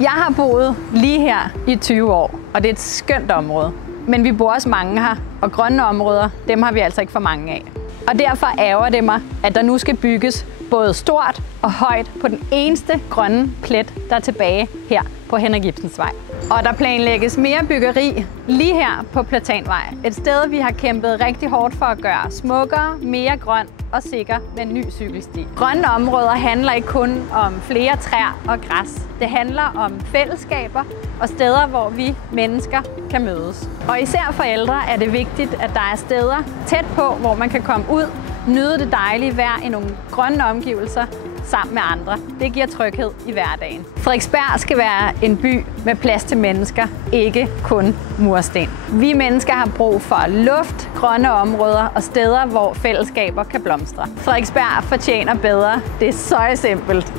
Jeg har boet lige her i 20 år, og det er et skønt område. Men vi bor også mange her, og grønne områder, dem har vi altså ikke for mange af. Og derfor ærger det mig, at der nu skal bygges både stort og højt på den eneste grønne plet, der er tilbage her på Henrik Ibsens Vej. Og der planlægges mere byggeri lige her på Platanvej. Et sted, vi har kæmpet rigtig hårdt for at gøre smukkere, mere grøn og sikker med en ny cykelsti. Grønne områder handler ikke kun om flere træer og græs. Det handler om fællesskaber og steder, hvor vi mennesker kan mødes. Og især for ældre er det vigtigt, at der er steder tæt på, hvor man kan komme ud, nyde det dejlige vejr i nogle grønne omgivelser sammen med andre. Det giver tryghed i hverdagen. Frederiksberg skal være en by med plads til mennesker, ikke kun mursten. Vi mennesker har brug for luft, grønne områder og steder, hvor fællesskaber kan blomstre. Frederiksberg fortjener bedre. Det er så simpelt.